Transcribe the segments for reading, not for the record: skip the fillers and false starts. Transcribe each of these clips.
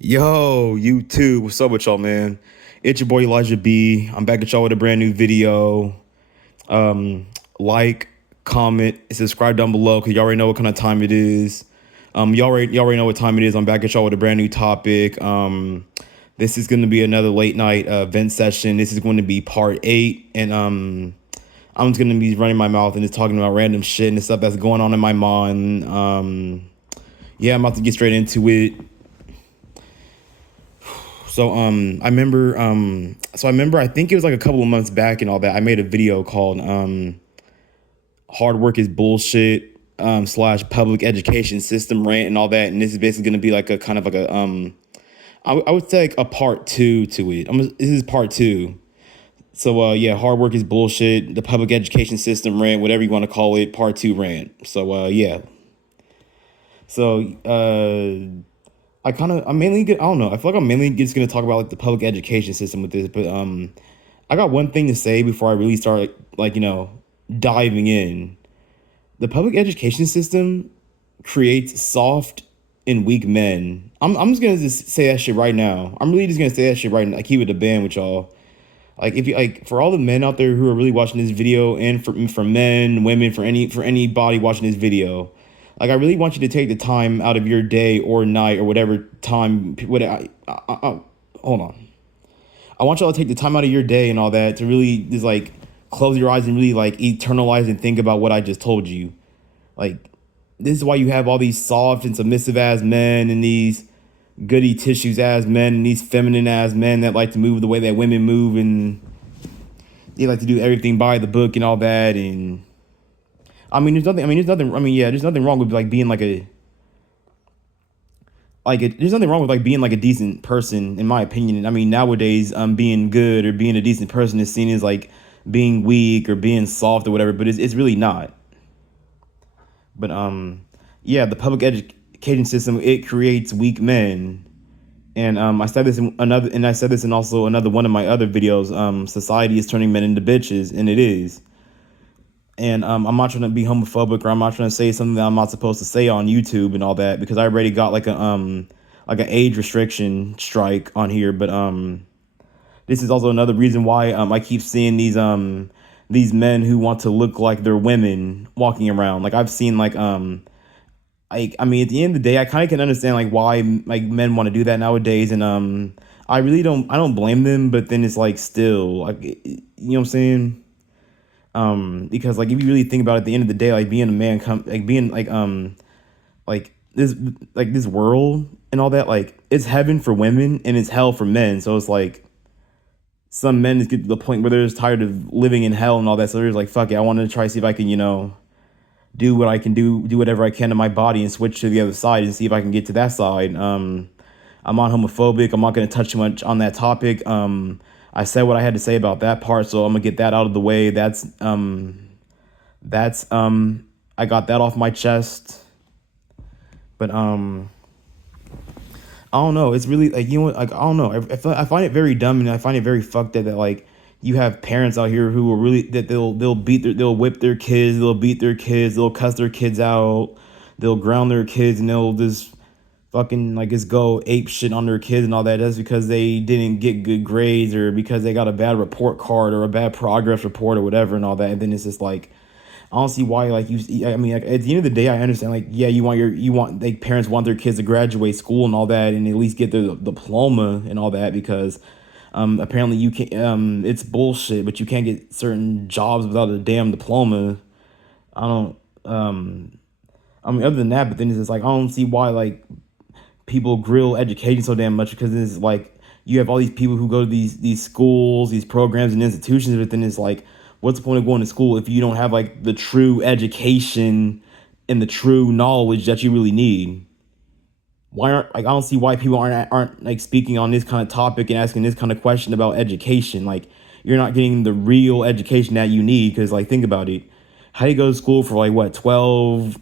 Yo, YouTube, what's up with y'all, man? It's your boy Elijah B. I'm back at y'all with a brand new video. Um, like, comment, and subscribe down below because y'all already know what kind of time it is. Y'all already know what time it is. I'm back at y'all with a brand new topic. This is going to be another late night vent session. This is going to be part 8, and I'm just going to be running my mouth and just talking about random shit and the stuff that's going on in my mind. Yeah, I'm about to get straight into it. I think it was like a couple of months back and all that. I made a video called Hardwork is Bullshit slash public education system rant and all that. And this is basically gonna be like a kind of like a I would say like a part 2 to it. This is part 2. So yeah, hard work is bullshit, the public education system rant, whatever you want to call it, part 2 rant. So yeah. So I'm mainly I don't know. I feel like I'm mainly just gonna talk about like the public education system with this, but I got one thing to say before I really start diving in. The public education system creates soft and weak men. I'm just gonna just say that shit right now. I'm really just gonna say that shit right now. I keep it a band with y'all. Like if you like for all the men out there who are really watching this video, and for men, women, for anybody watching this video, like I really want you to take the time out of your day or night or whatever time. Hold on. I want y'all to take the time out of your day and all that to really just like close your eyes and really like eternalize and think about what I just told you. Like this is why you have all these soft and submissive ass men and these goody tissues ass men and these feminine ass men that like to move the way that women move, and they like to do everything by the book and all that. And there's nothing wrong with like being there's nothing wrong with like being like a decent person, in my opinion. I mean, nowadays, being good or being a decent person is seen as like being weak or being soft or whatever, but it's really not. But yeah, the public education system, it creates weak men. And I said this in also another one of my other videos. Society is turning men into bitches, and it is. And I'm not trying to be homophobic, or I'm not trying to say something that I'm not supposed to say on YouTube and all that, because I already got like an age restriction strike on here. But this is also another reason why I keep seeing these men who want to look like they're women walking around. Like I've seen I mean, at the end of the day, I kind of can understand like why like men want to do that nowadays, and I don't blame them. But then it's like still like, you know what I'm saying? Because like if you really think about it, at the end of the day, like being a man, being like this world and all that, like it's heaven for women and it's hell for men. So it's like some men just get to the point where they're just tired of living in hell and all that. So they're just like, fuck it, I want to try to see if I can, do what I can do whatever I can to my body and switch to the other side and see if I can get to that side. I'm not homophobic. I'm not going to touch too much on that topic. I said what I had to say about that part, so I'm gonna get that out of the way. I got that off my chest. But I don't know. It's really like, like I don't know. I find it very dumb, and I find it very fucked up that like you have parents out here who are really that they'll whip their kids, they'll beat their kids, they'll cuss their kids out, they'll ground their kids, and they'll just fucking like just go ape shit on their kids and all that. That's because they didn't get good grades or because they got a bad report card or a bad progress report or whatever and all that. And then it's just like, I don't see why like I mean, like, at the end of the day, I understand like, yeah, you want like parents want their kids to graduate school and all that and at least get their diploma and all that, because apparently you can it's bullshit, but you can't get certain jobs without a damn diploma. I don't I mean, other than that, but then it's just like I don't see why like people grill education so damn much, because it's like you have all these people who go to these schools, these programs and institutions, but then it's like, what's the point of going to school if you don't have like the true education and the true knowledge that you really need? Why aren't like I don't see why people aren't like speaking on this kind of topic and asking this kind of question about education. Like you're not getting the real education that you need, because like think about it. How do you go to school for like what 12?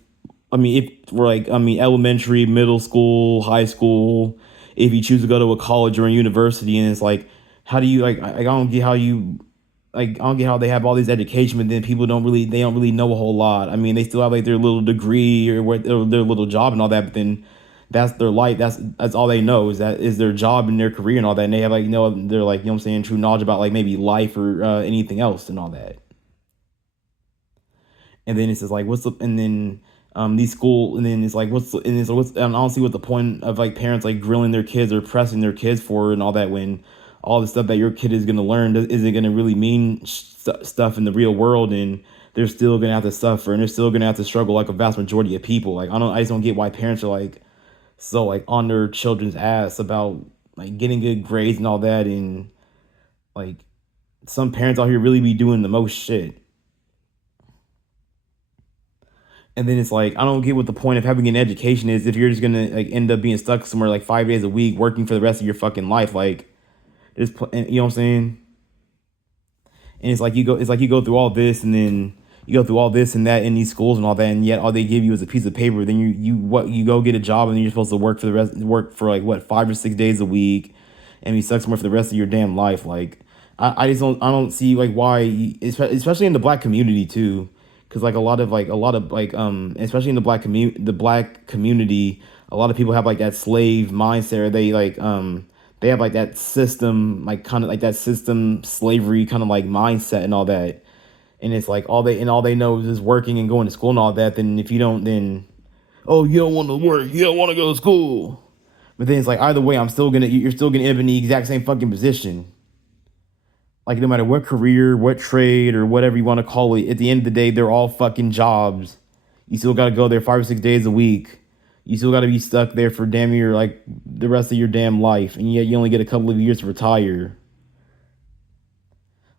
I mean, if we're like, I mean, elementary, middle school, high school, if you choose to go to a college or a university, and it's like, how do you like? I don't get how you like. I don't get how they have all this education, but then they don't really know a whole lot. I mean, they still have like their little degree or their little job and all that, but then that's their life. That's all they know is that is their job and their career and all that. And they have like they're like what I'm saying, true knowledge about like maybe life or anything else and all that. And then it's just like and then these school and then it's like I don't see what the point of like parents like grilling their kids or pressing their kids for and all that when all the stuff that your kid is going to learn isn't going to really mean stuff in the real world, and they're still going to have to suffer and they're still going to have to struggle like a vast majority of people. Like I just don't get why parents are like so like on their children's ass about like getting good grades and all that, and like some parents out here really be doing the most shit. And then it's like I don't get what the point of having an education is if you're just gonna like end up being stuck somewhere like 5 days a week working for the rest of your fucking life. Like you know what I'm saying? And it's like you go through all this and then you go through all this and that in these schools and all that, and yet all they give you is a piece of paper. Then you go get a job and then you're supposed to work for like what 5 or 6 days a week, and be stuck somewhere for the rest of your damn life. Like I don't see like why, especially in the black community too, because like a lot of like especially in the black community, a lot of people have like that slave mindset. Or they have like that system, like kind of like that system slavery kind of like mindset and all that. And it's like all they know is just working and going to school and all that. Then if you don't, then oh, you don't want to work, you don't want to go to school. But then it's like either way, you're still gonna end up in the exact same fucking position. Like no matter what career, what trade, or whatever you want to call it, at the end of the day, they're all fucking jobs. You still got to go there 5 or 6 days a week. You still got to be stuck there for damn near like the rest of your damn life, and yet you only get a couple of years to retire.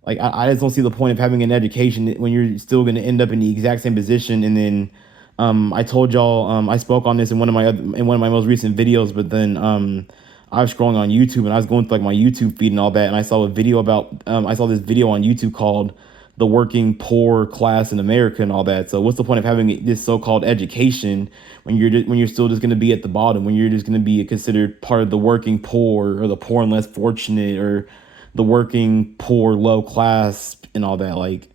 Like I just don't see the point of having an education when you're still going to end up in the exact same position. And then I told y'all I spoke on this in one of my most recent videos, but then I was scrolling on YouTube and I was going through like my YouTube feed and all that, and I saw a video about I saw this video on YouTube called "The Working Poor Class in America" and all that. So what's the point of having this so-called education when you're still just going to be at the bottom, when you're just going to be considered part of the working poor or the poor and less fortunate or the working poor low class and all that? Like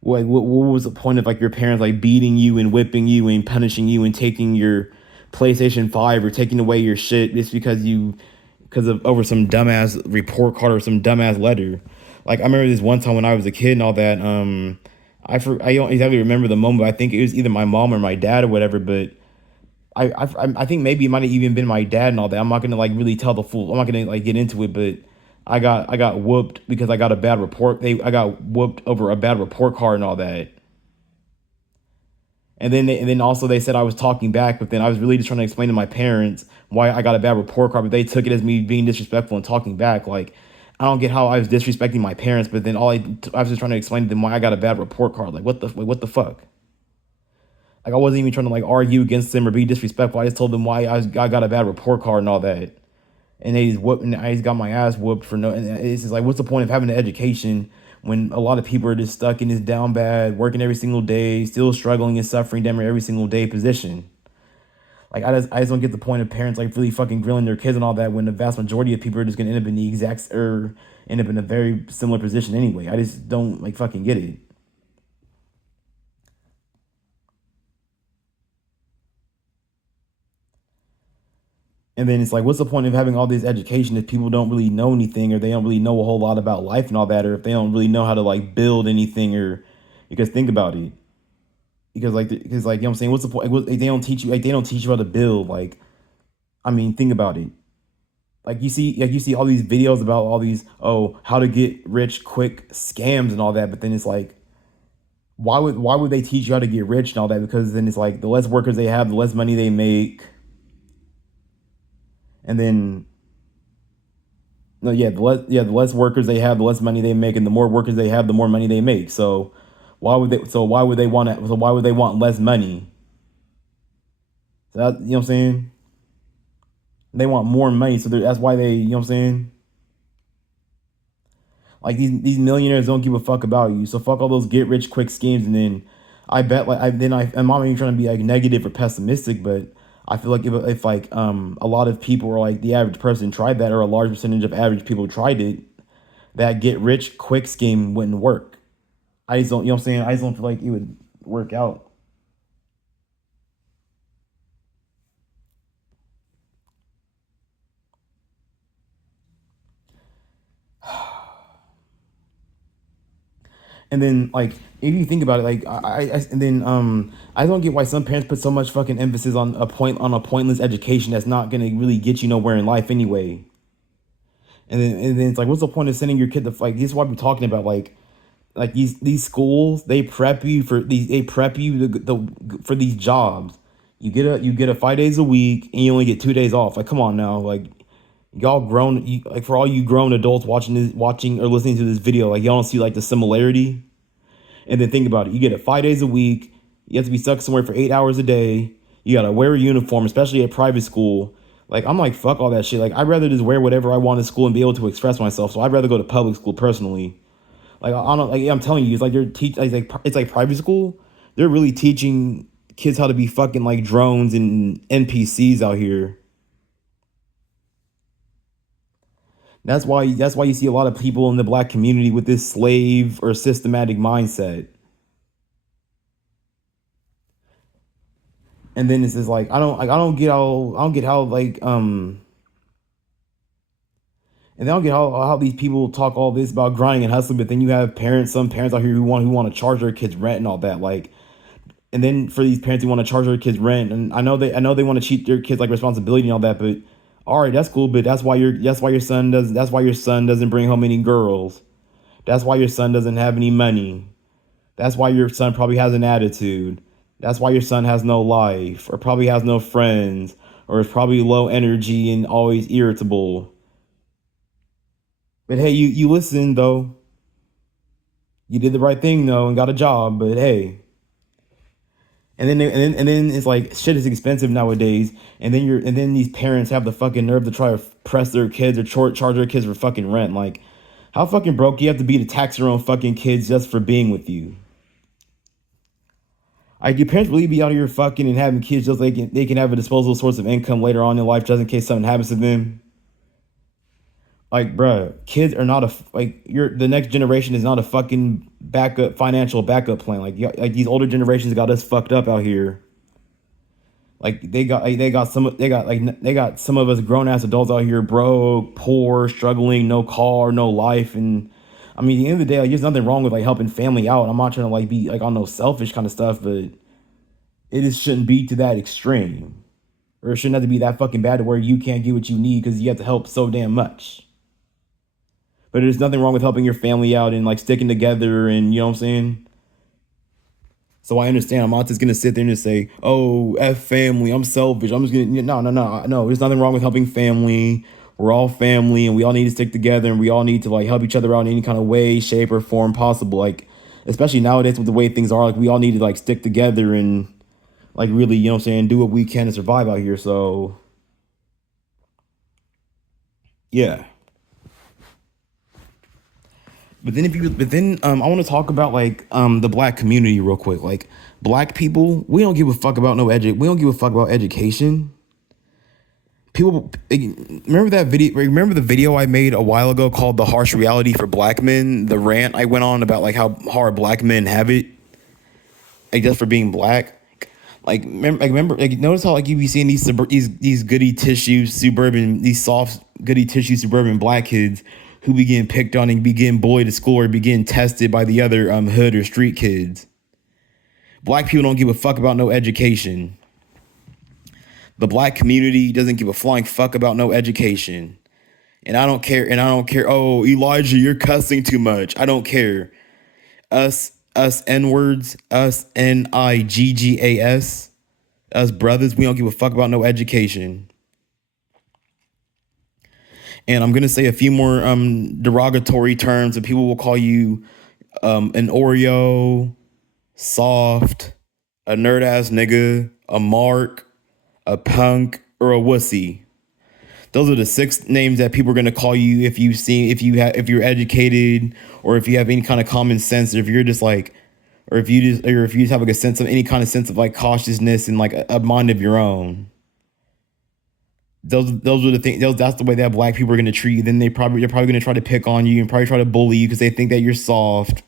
what was the point of like your parents like beating you and whipping you and punishing you and taking your PlayStation 5 or taking away your shit just because of over some dumbass report card or some dumbass letter? Like I remember this one time when I was a kid and all that. I don't exactly remember the moment. But I think it was either my mom or my dad or whatever. But I think maybe it might have even been my dad and all that. I'm not gonna like really tell the full. I'm not gonna like get into it, but I got whooped because I got a bad report. I got whooped over a bad report card and all that. And then also they said I was talking back, but then I was really just trying to explain to my parents why I got a bad report card, but they took it as me being disrespectful and talking back. Like I don't get how I was disrespecting my parents, but then I was just trying to explain to them why I got a bad report card. Like what the fuck? Like I wasn't even trying to like argue against them or be disrespectful. I just told them why I got a bad report card and all that. And they just whooped, and I just got my ass whooped for no. And it's just like, what's the point of having an education when a lot of people are just stuck in this down bad, working every single day, still struggling and suffering damn near every single day position? Like I just don't get the point of parents like really fucking grilling their kids and all that when the vast majority of people are just gonna end up in the exact or end up in a very similar position anyway. I just don't like fucking get it. And then it's like, what's the point of having all this education if people don't really know anything, or they don't really know a whole lot about life and all that, or if they don't really know how to like build anything, or because think about it, because like you know what I'm saying, what's the point? They don't teach you they don't teach you how to build. Like I mean, think about it. Like you see all these videos about all these how to get rich quick scams and all that, but then it's like why would they teach you how to get rich and all that? Because then it's like the less workers they have, the less money they make. And then no, the less workers they have, the less money they make, and the more workers they have, the more money they make. So why would they want less money? So that, you know what I'm saying? They want more money, so that's why they, you know what I'm saying? Like these millionaires don't give a fuck about you. So fuck all those get rich quick schemes, and then I bet like I'm not even trying to be like negative or pessimistic, but I feel like if like a lot of people or like the average person tried that, or a large percentage of average people tried it, that get rich quick scheme wouldn't work. I just don't, you know what I'm saying? I just don't feel like it would work out. And then like if you think about it, like and then I don't get why some parents put so much fucking emphasis on a pointless education that's not gonna really get you nowhere in life anyway. And then it's like, what's the point of sending your kid to like? This is what we're talking about, like these schools, they prep you for these, they prep you for these jobs. You get a 5 days a week and you only get 2 days off. Like, come on now, like y'all grown, like for all you grown adults watching or listening to this video, like y'all don't see like the similarity. And then think about it, you get it 5 days a week. You have to be stuck somewhere for 8 hours a day. You gotta wear a uniform, especially at private school. Like, I'm like, fuck all that shit. Like, I'd rather just wear whatever I want in school and be able to express myself. So I'd rather go to public school personally. Like, I don't, like, I'm telling you, it's like it's like private school. They're really teaching kids how to be fucking like drones and NPCs out here. That's why you see a lot of people in the black community with this slave or systematic mindset. And then it's just like I don't get how like and I don't get how these people talk all this about grinding and hustling, but then you have some parents out here who want to charge their kids rent and all that. Like, and then for these parents who want to charge their kids rent, and I know they want to cheat their kids like responsibility and all that, but all right, that's cool, but that's why your son doesn't bring home any girls. That's why your son doesn't have any money. That's why your son probably has an attitude. That's why your son has no life, or probably has no friends, or is probably low energy and always irritable. But hey, you listened though. You did the right thing though and got a job. But hey, and then it's like shit is expensive nowadays. And then these parents have the fucking nerve to try to press their kids or charge their kids for fucking rent. Like, how fucking broke do you have to be to tax your own fucking kids just for being with you? Like, your parents really be out here fucking and having kids just so they can have a disposable source of income later on in life just in case something happens to them. Like, bruh, kids are not the next generation is not a fucking financial backup plan. Like these older generations got us fucked up out here. Like they got some of us grown ass adults out here broke, poor, struggling, no car, no life. And I mean, at the end of the day, like, there's nothing wrong with like helping family out. I'm not trying to like be like on no selfish kind of stuff, but it just shouldn't be to that extreme. Or it shouldn't have to be that fucking bad to where you can't get what you need because you have to help so damn much. But there's nothing wrong with helping your family out and like sticking together, and you know what I'm saying? So I understand. I'm not just gonna sit there and just say, "Oh, F family, I'm selfish." I'm just gonna no. There's nothing wrong with helping family. We're all family, and we all need to stick together, and we all need to like help each other out in any kind of way, shape, or form possible. Like, especially nowadays with the way things are, like we all need to like stick together and like really, you know what I'm saying, do what we can to survive out here. So yeah. I want to talk about like the black community real quick. Like, black people, we don't give a fuck about we don't give a fuck about education. People remember that video, remember the video I made a while ago called "The Harsh Reality for Black Men," the rant I went on about like how hard black men have it, like just for being black. Like notice how like you be seeing these goody tissue suburban, these soft goody tissue suburban black kids who be getting picked on and be getting bullied at school or be getting tested by the other hood or street kids. Black people don't give a fuck about no education. The black community doesn't give a flying fuck about no education. And I don't care. Oh, Elijah, you're cussing too much. I don't care. Us N-words, us Niggas, us brothers, we don't give a fuck about no education. And I'm going to say a few more derogatory terms, and people will call you an Oreo, soft, a nerd ass nigga, a mark, a punk, or a wussy. Those are the 6 names that people are going to call you if you're educated, or if you have any kind of common sense, or if you're just like, or if you just have like a sense of any kind of sense of like cautiousness and like a mind of your own. Those are the things. That's the way that black people are going to treat you. Then they're probably going to try to pick on you and probably try to bully you because they think that you're soft.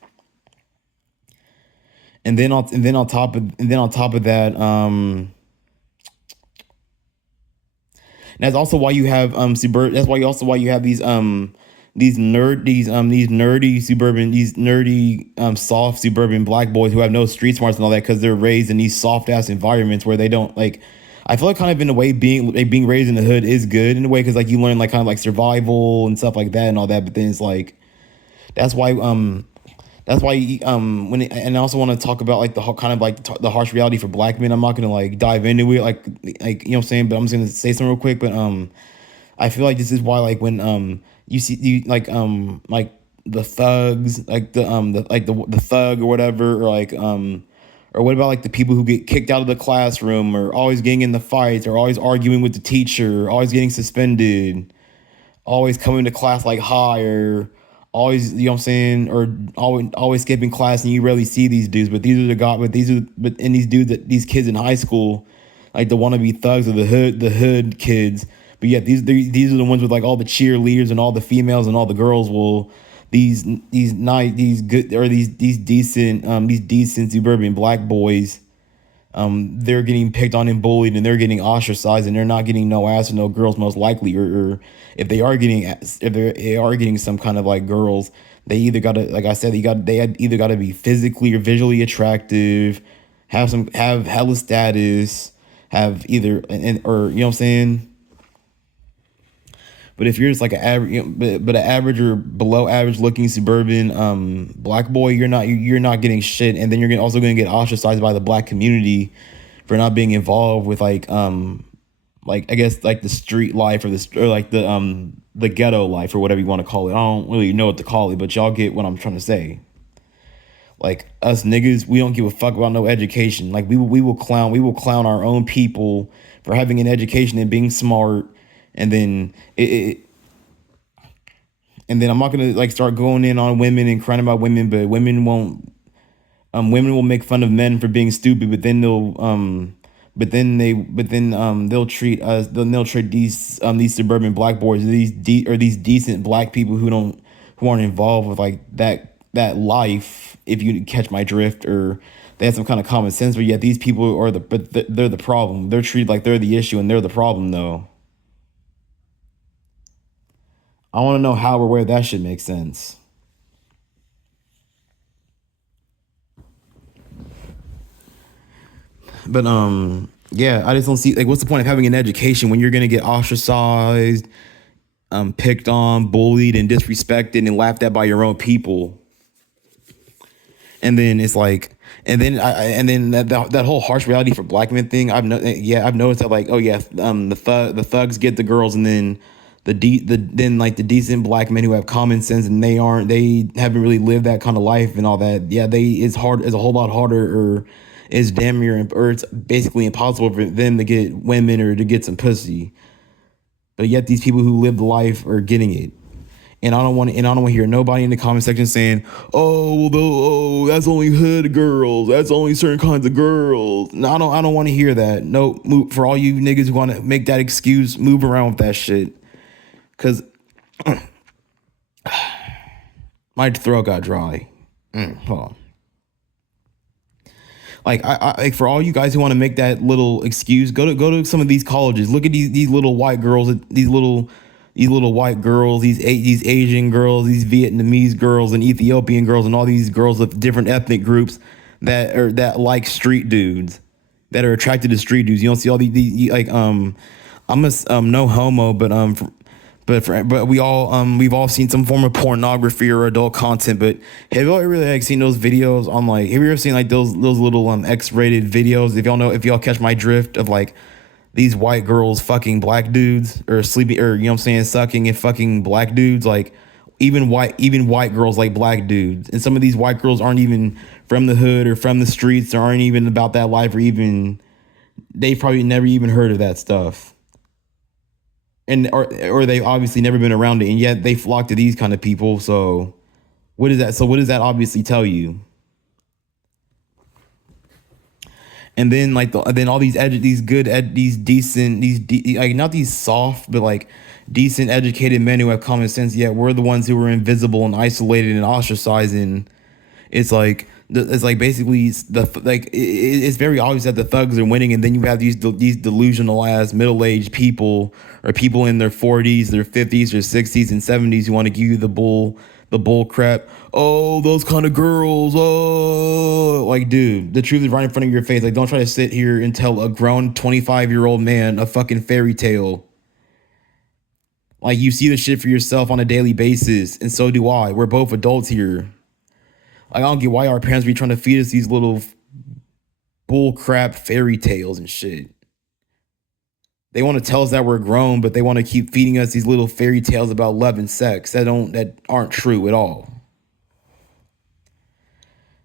And then on top of that, that's also why you have these these nerdy suburban these nerdy soft suburban black boys who have no street smarts and all that because they're raised in these soft ass environments where they don't like. I feel like kind of in a way being raised in the hood is good in a way because like you learn like kind of like survival and stuff like that and all that. But then it's like that's why and I also want to talk about like the kind of like the harsh reality for black men. I'm not gonna like dive into it like you know what I'm saying, but I'm just gonna say something real quick. But I feel like this is why like when you see like the thugs the thug or whatever or what about like the people who get kicked out of the classroom or always getting in the fights or always arguing with the teacher, always getting suspended, always coming to class like high or always, you know what I'm saying, or always skipping class and you rarely see these dudes, but these dudes that these kids in high school, like the wannabe thugs of the hood kids, but yet these are the ones with like all the cheerleaders and all the females and all the girls will these decent suburban black boys they're getting picked on and bullied and they're getting ostracized and they're not getting no ass or no girls most likely or if they are getting some kind of like girls they either gotta like I said they had either gotta be physically or visually attractive, have hella status, have either and or you know what I'm saying. But if you're just like an average, you know, but an average or below average looking suburban black boy, you're not getting shit, and then also gonna get ostracized by the black community for not being involved with like I guess like the street life or like the ghetto life or whatever you want to call it. I don't really know what to call it, but y'all get what I'm trying to say. Like us niggas, we don't give a fuck about no education. Like we will clown our own people for having an education and being smart. And then and then I'm not gonna like start going in on women and crying about women, but women will make fun of men for being stupid, but then they'll treat us they'll treat these suburban black boys these decent black people who aren't involved with like that life, if you catch my drift, or they have some kind of common sense, but yet these people they're the problem. They're treated like they're the issue and they're the problem though. I want to know how or where that should make sense. But yeah, I just don't see like what's the point of having an education when you're gonna get ostracized, picked on, bullied, and disrespected and laughed at by your own people. And then it's like, and then that whole harsh reality for black men thing. I've noticed that like, oh yeah, the thugs get the girls, and then the decent black men who have common sense and they haven't really lived that kind of life and all that. Yeah, it's a whole lot harder, or it's damn near, or it's basically impossible for them to get women or to get some pussy. But yet these people who live the life are getting it. And I don't want to hear nobody in the comment section saying, "Oh, that's only hood girls. That's only certain kinds of girls." No, I don't want to hear that. No, for all you niggas who want to make that excuse, move around with that shit. Cause my throat got dry. Hold on. Like I like for all you guys who want to make that little excuse, go to some of these colleges. Look at these little white girls, these little white girls, these Asian girls, these Vietnamese girls, and Ethiopian girls, and all these girls of different ethnic groups that like street dudes, that are attracted to street dudes. You don't see all these like I'm no homo, but we've all seen some form of pornography or adult content. But have you ever really like seen those videos on like, have you ever seen like those little X-rated videos? If y'all catch my drift, of like these white girls fucking black dudes, or sleeping, or you know what I'm saying, sucking and fucking black dudes. Like even white girls like black dudes, and some of these white girls aren't even from the hood or from the streets, or aren't even about that life, or even they've probably never even heard of that stuff. And or they've obviously never been around it, and yet they flock to these kind of people. So what is that? So what does that obviously tell you? And then like then all these like not these soft, but like decent educated men who have common sense, yet we're the ones who were invisible and isolated and ostracized. And it's like It's like basically it's very obvious that the thugs are winning, and then you have these delusional ass middle aged people or people in their 40s, their 50s, or 60s and 70s who want to give you the bull crap. Oh, those kind of girls. Oh, like, dude, the truth is right in front of your face. Like, don't try to sit here and tell a grown 25-year-old man a fucking fairy tale. Like, you see the shit for yourself on a daily basis, and so do I. We're both adults here. Like, I don't get why our parents be trying to feed us these little bull crap fairy tales and shit. They want to tell us that we're grown, but they want to keep feeding us these little fairy tales about love and sex that aren't true at all.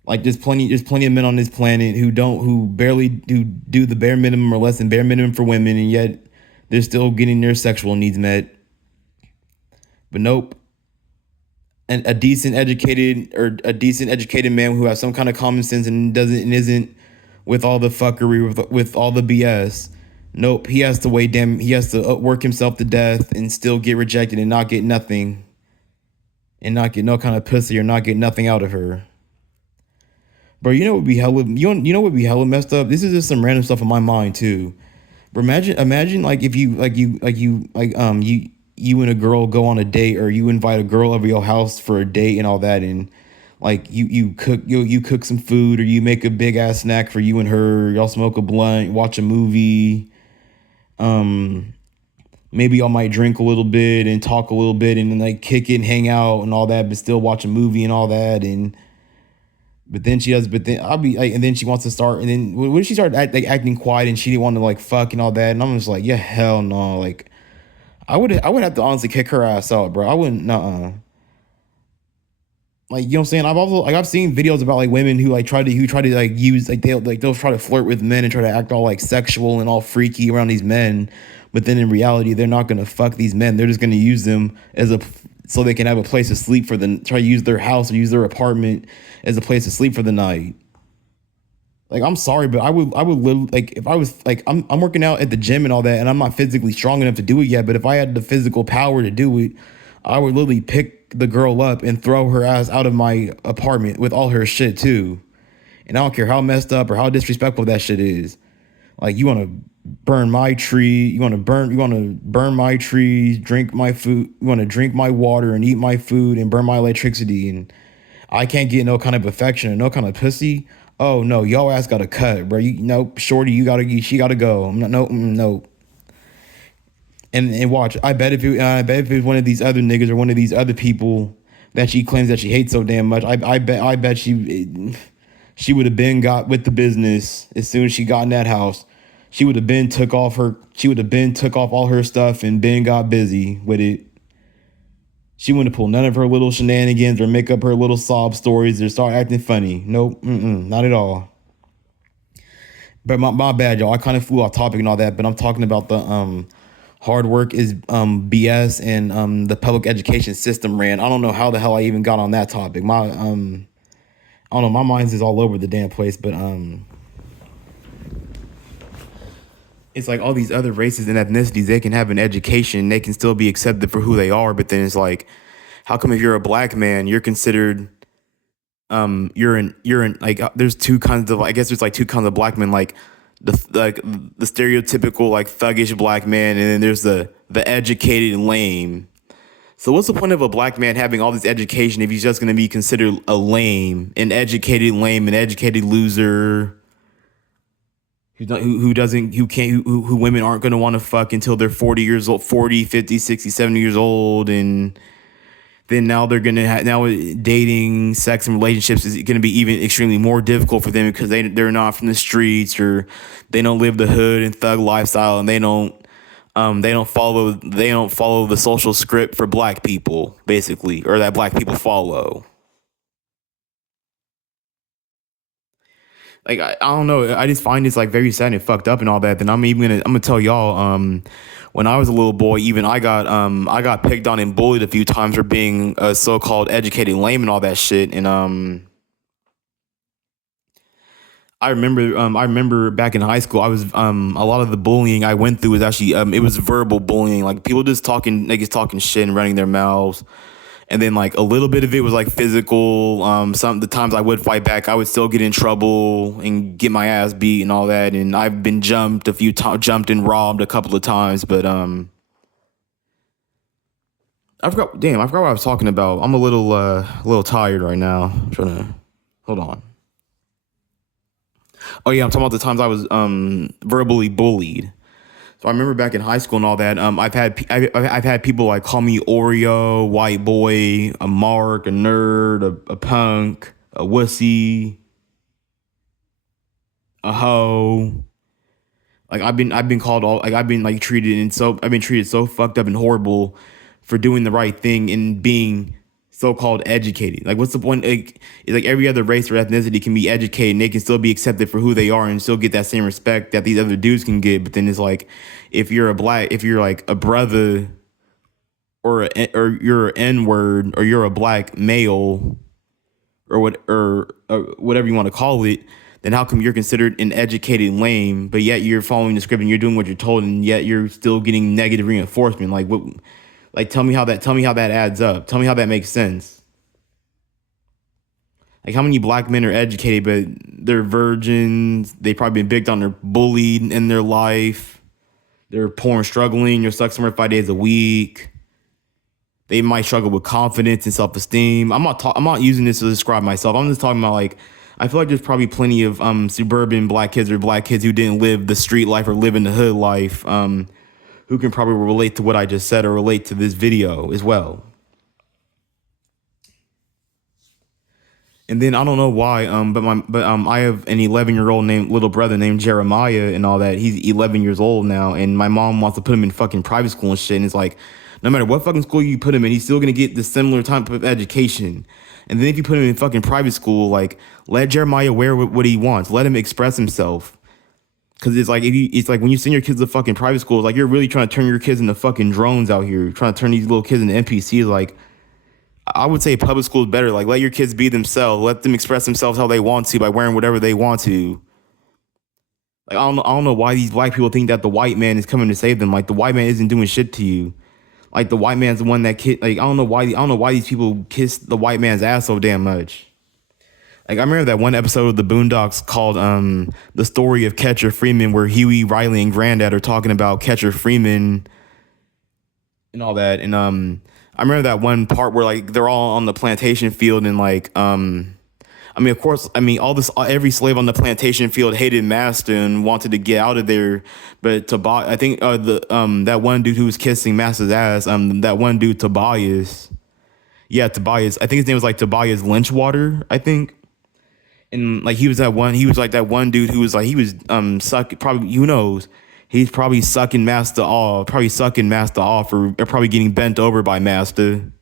Like, there's plenty of men on this planet who do the bare minimum or less than bare minimum for women, and yet they're still getting their sexual needs met. But nope. And a decent educated man who has some kind of common sense and isn't with all the fuckery, with all the BS. Nope, he has to work himself to death and still get rejected and not get nothing, and not get no kind of pussy or not get nothing out of her. Bro, you know what would be hella messed up? This is just some random stuff in my mind too. But imagine like if you you and a girl go on a date, or you invite a girl over your house for a date and all that, and like you cook some food, or you make a big ass snack for you and her, y'all smoke a blunt, watch a movie, maybe y'all might drink a little bit and talk a little bit and then like kick it and hang out and all that, but still watch a movie and all that. And then I'll be like, and then she wants to start, and then when she started acting quiet and she didn't want to like fuck and all that, and I'm just like, yeah, hell no. Like, I would have to honestly kick her ass out, bro. I wouldn't, like, you know what I'm saying? I've seen videos about like women who try to like use, like they'll try to flirt with men and try to act all like sexual and all freaky around these men, but then in reality they're not gonna fuck these men. They're just gonna use them so they can have a place to sleep try to use their house or use their apartment as a place to sleep for the night. Like, I'm sorry, but I would live, like, if I was like, I'm working out at the gym and all that, and I'm not physically strong enough to do it yet, but if I had the physical power to do it, I would literally pick the girl up and throw her ass out of my apartment with all her shit too. And I don't care how messed up or how disrespectful that shit is. Like, you want to burn my tree, you want to burn my trees, drink my food, you want to drink my water and eat my food and burn my electricity, and I can't get no kind of affection or no kind of pussy. Oh no, y'all ass got to cut, bro. Shorty, she gotta go. No. And watch, I bet if it was one of these other niggas or one of these other people that she claims that she hates so damn much, I bet she would have been got with the business as soon as she got in that house. She would have been took off all her stuff and been got busy with it. She wouldn't pull none of her little shenanigans or make up her little sob stories or start acting funny. Nope, not at all. But my bad, y'all. I kind of flew off topic and all that, but I'm talking about the hard work is BS and the public education system rant. I don't know how the hell I even got on that topic. I don't know. My mind's is all over the damn place, but it's like all these other races and ethnicities, they can have an education, they can still be accepted for who they are, but then it's like, how come if you're a black man, you're considered, you're in like, there's two kinds of, I guess there's like two kinds of black men, like the stereotypical like thuggish black man, and then there's the educated and lame. So what's the point of a black man having all this education if he's just going to be considered a lame, an educated loser? Who women aren't going to want to fuck until they're 40 years old, 40, 50, 60, 70 years old. And then now they're going to now dating, sex and relationships is going to be even extremely more difficult for them because they're not from the streets, or they don't live the hood and thug lifestyle, and they don't follow the social script for black people, basically, or that black people follow. Like, I don't know. I just find this like very sad and fucked up and all that. Then I'm gonna tell y'all. When I was a little boy, even I got picked on and bullied a few times for being a so-called educated lame and all that shit. And I remember back in high school, I was a lot of the bullying I went through was actually it was verbal bullying, like people just talking shit and running their mouths. And then like a little bit of it was like physical. Some the times I would fight back, I would still get in trouble and get my ass beat and all that. And I've been jumped a few times, jumped and robbed a couple of times. But I forgot. Damn, I forgot what I was talking about. I'm a little tired right now. I'm trying to hold on. Oh yeah, I'm talking about the times I was verbally bullied. So I remember back in high school and all that. I've had people like call me Oreo, white boy, a mark, a nerd, a punk, a wussy, a hoe. Like I've been called all like I've been like treated and so I've been treated so fucked up and horrible for doing the right thing and being so-called educated. Like what's the point? Like it's like every other race or ethnicity can be educated and they can still be accepted for who they are and still get that same respect that these other dudes can get. But then it's like if you're like a brother or you're an N-word or you're a black male or whatever you want to call it, then how come you're considered an educated lame, but yet you're following the script and you're doing what you're told, and yet you're still getting negative reinforcement? Like what? Like tell me how that adds up. Tell me how that makes sense. Like how many black men are educated but they're virgins? They probably been picked on, they're bullied in their life. They're poor and struggling. You're stuck somewhere 5 days a week. They might struggle with confidence and self-esteem. I'm not using this to describe myself. I'm just talking about like I feel like there's probably plenty of suburban black kids or black kids who didn't live the street life or live in the hood life who can probably relate to what I just said or relate to this video as well. And then I don't know why, but I have an 11-year-old named little brother named Jeremiah and all that. He's 11 years old now, and my mom wants to put him in fucking private school and shit. And it's like, no matter what fucking school you put him in, he's still gonna get the similar type of education. And then if you put him in fucking private school, like let Jeremiah wear what he wants, let him express himself. Cause it's like it's like when you send your kids to fucking private schools, like you're really trying to turn your kids into fucking drones out here, trying to turn these little kids into NPCs. Like I would say public school is better. Like let your kids be themselves, let them express themselves how they want to by wearing whatever they want to. Like I don't know why these black people think that the white man is coming to save them. Like the white man isn't doing shit to you. Like the white man's the one that like I don't know why these people kiss the white man's ass so damn much. Like I remember that one episode of the Boondocks called The Story of Catcher Freeman, where Huey, Riley, and Granddad are talking about Catcher Freeman and all that. And I remember that one part where like they're all on the plantation field and like I mean, of course, I mean, every slave on the plantation field hated master and wanted to get out of there. But I think that one dude who was kissing master's ass, that one dude Tobias, yeah, Tobias. I think his name was like Tobias Lynchwater, I think. And like he was like that one dude who was like he was sucking, probably, who knows, he's probably sucking master off, or probably getting bent over by master.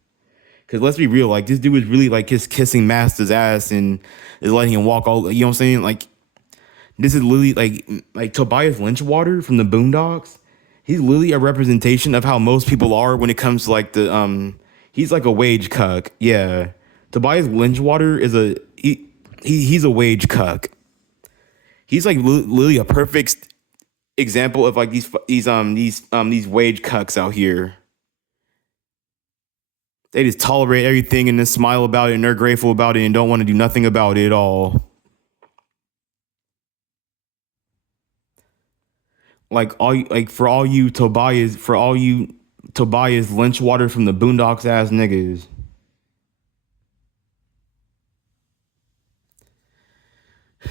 Because let's be real, like this dude was really like just kissing master's ass and is letting him walk all, you know what I'm saying? Like this is literally like Tobias Lynchwater from the Boondocks. He's literally a representation of how most people are when it comes to like he's like a wage cuck. Yeah. Tobias Lynchwater is he's a wage cuck. He's like literally a perfect example of like these wage cucks out here. They just tolerate everything and then smile about it and they're grateful about it and don't want to do nothing about it at all. For all you Tobias Lynchwater from the Boondocks ass niggas.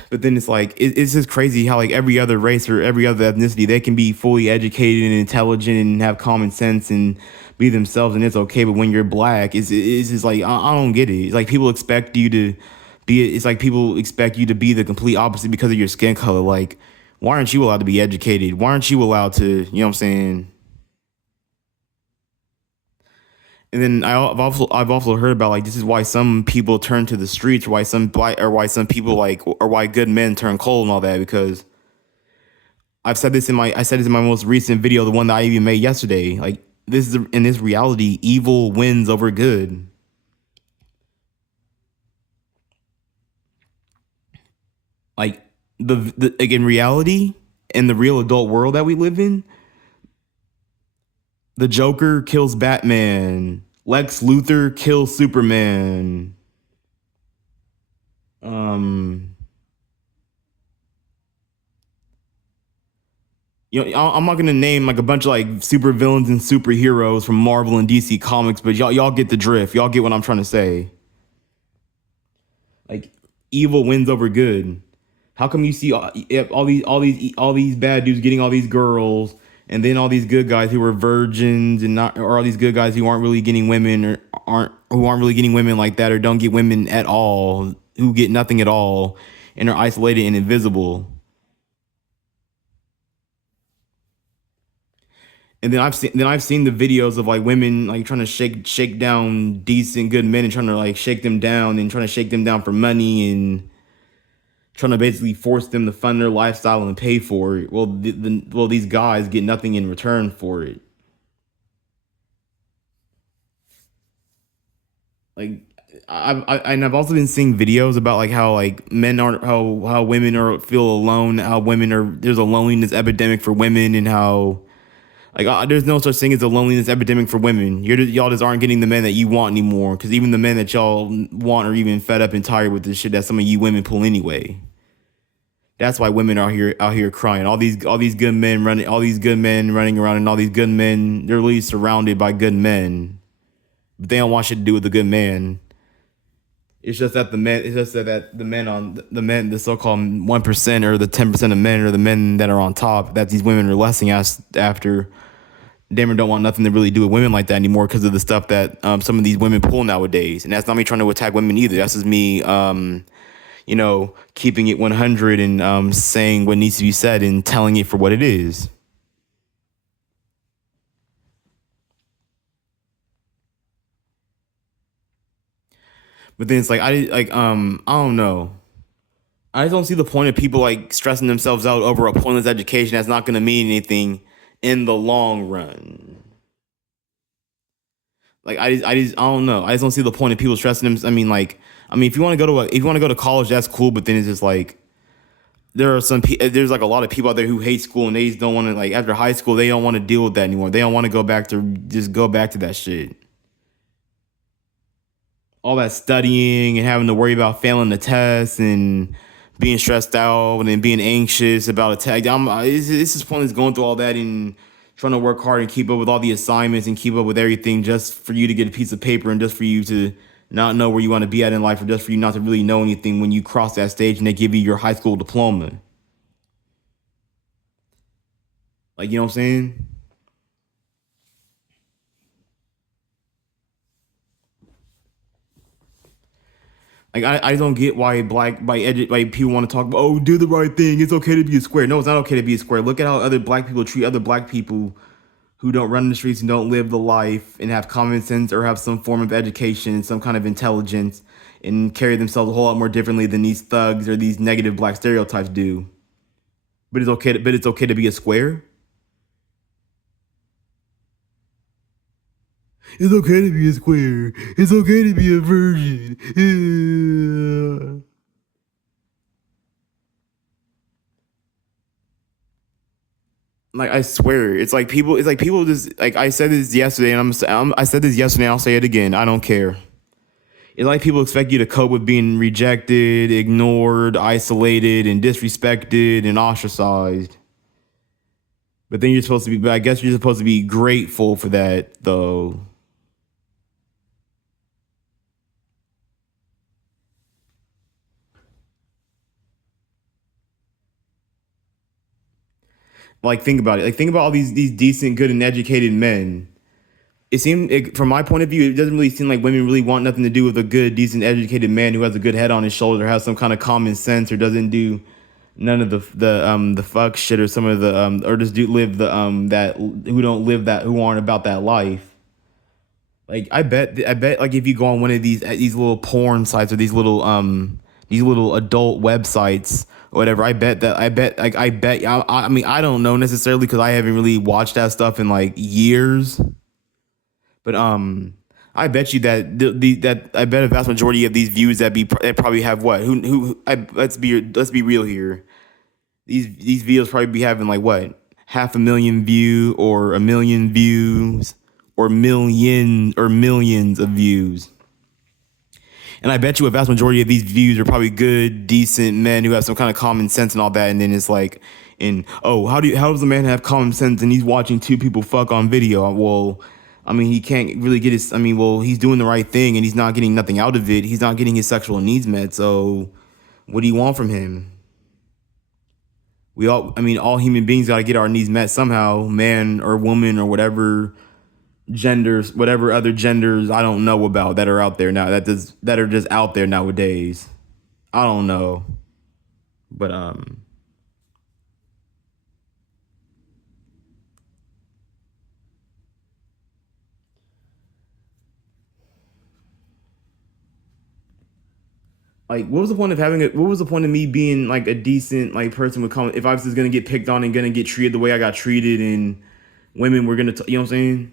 But then it's like it's just crazy how like every other race or every other ethnicity, they can be fully educated and intelligent and have common sense and be themselves and it's okay. But when you're black, it's just like I don't get it. It's like people expect you to be. It's like people expect you to be the complete opposite because of your skin color. Like why aren't you allowed to be educated? Why aren't you allowed to? You know what I'm saying? And then I've also heard about like this is why some people turn to the streets, or why some people or why good men turn cold and all that, because I said this in my most recent video, the one that I even made yesterday. Like in this reality, evil wins over good. Like like in reality, in the real adult world that we live in, the Joker kills Batman. Lex Luthor kills Superman. Um, I'm not gonna name like a bunch of like super villains and superheroes from Marvel and DC Comics, but y'all get the drift. Y'all get what I'm trying to say. Like evil wins over good. How come you see all these bad dudes getting all these girls, and then all these good guys who are virgins and not, or all these good guys who aren't really getting women or aren't really getting women like that or don't get women at all, who get nothing at all, and are isolated and invisible. And then I've seen the videos of like women like trying to shake down decent good men and trying to like shake them down and trying to shake them down for money and trying to basically force them to fund their lifestyle and pay for it. Well, these guys get nothing in return for it. Like and I've also been seeing videos about like how like men aren't how women are feel alone, how women are there's a loneliness epidemic for women, and how like there's no such thing as a loneliness epidemic for women. Y'all just aren't getting the men that you want anymore, because even the men that y'all want are even fed up and tired with the shit that some of you women pull anyway. That's why women are here out here crying. All these good men running, all these good men running around, and all these good men, they're really surrounded by good men, but they don't want shit to do with the good man. It's just that the men, it's just that the men, the so-called 1% or the 10% of men, or the men that are on top, that these women are lusting after, Damon don't want nothing to really do with women like that anymore, because of the stuff that some of these women pull nowadays. And that's not me trying to attack women either. That's just me, keeping it 100 and saying what needs to be said and telling it for what it is. But then it's like I don't know. I just don't see the point of people like stressing themselves out over a pointless education that's not going to mean anything in the long run. Like I don't know. I just don't see the point of people stressing them. I mean, if you want to go to college, that's cool. But then it's just like there's like a lot of people out there who hate school, and they just don't want to, like, after high school they don't want to deal with that anymore. They don't want to go back to that shit. All that studying and having to worry about failing the test and being stressed out and then being anxious about a test. It's just pointless going through all that and trying to work hard and keep up with all the assignments and keep up with everything just for you to get a piece of paper and just for you to not know where you want to be at in life, or just for you not to really know anything when you cross that stage and they give you your high school diploma. Like, you know what I'm saying? Like, I don't get why people want to talk about, oh, do the right thing. It's okay to be a square. No, it's not okay to be a square. Look at how other black people treat other black people who don't run the streets and don't live the life and have common sense or have some form of education and some kind of intelligence and carry themselves a whole lot more differently than these thugs or these negative black stereotypes do. But it's okay to be a square. It's okay to be a square. It's okay to be a virgin. Like, I swear, it's like people just, like, I said this yesterday, and I said this yesterday, and I'll say it again. I don't care. It's like people expect you to cope with being rejected, ignored, isolated, and disrespected and ostracized. But then but I guess you're supposed to be grateful for that, though. Like, think about it. Like, think about all these decent, good, and educated men. From my point of view, it doesn't really seem like women really want nothing to do with a good, decent, educated man who has a good head on his shoulder, has some kind of common sense, or doesn't do none of the fuck shit, or some of the or just do live the that who don't live that, who aren't about that life. Like, I bet like if you go on one of these little porn sites, or these little adult websites or whatever, I mean, I don't know necessarily, because I haven't really watched that stuff in like years. But I bet you that that I bet a vast majority of these views that probably have what, let's be real here. These videos probably be having like what, half a million view or a million views, or millions of views. And I bet you a vast majority of these views are probably good, decent men who have some kind of common sense and all that. And then it's like, how does a man have common sense and he's watching two people fuck on video? Well, I mean, he can't really get his. I mean, well, he's doing the right thing and he's not getting nothing out of it. He's not getting his sexual needs met. So, what do you want from him? All human beings got to get our needs met somehow, man or woman or whatever genders, whatever other genders I don't know about that are out there now, that are just out there nowadays. I don't know, but like, what was the point of me being like a decent like person with common if I was just gonna get picked on and gonna get treated the way I got treated and women were you know what I'm saying?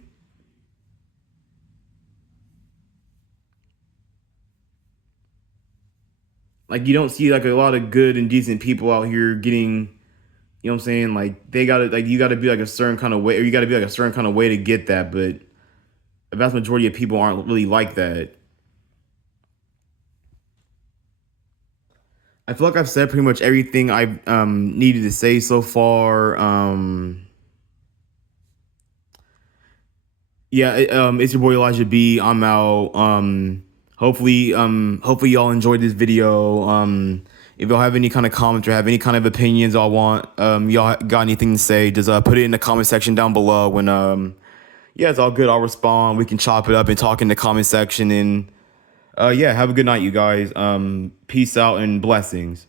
Like, you don't see like a lot of good and decent people out here getting, you know what I'm saying? Like, you gotta be like a certain kind of way, or you gotta be like a certain kind of way to get that. But the vast majority of people aren't really like that. I feel like I've said pretty much everything I needed to say so far. Yeah, it's your boy Elijah B. I'm out. Hopefully y'all enjoyed this video. If y'all have any kind of comments or have any kind of opinions y'all want, y'all got anything to say, just put it in the comment section down below. And yeah, it's all good. I'll respond. We can chop it up and talk in the comment section. And yeah, have a good night, you guys. Peace out and blessings.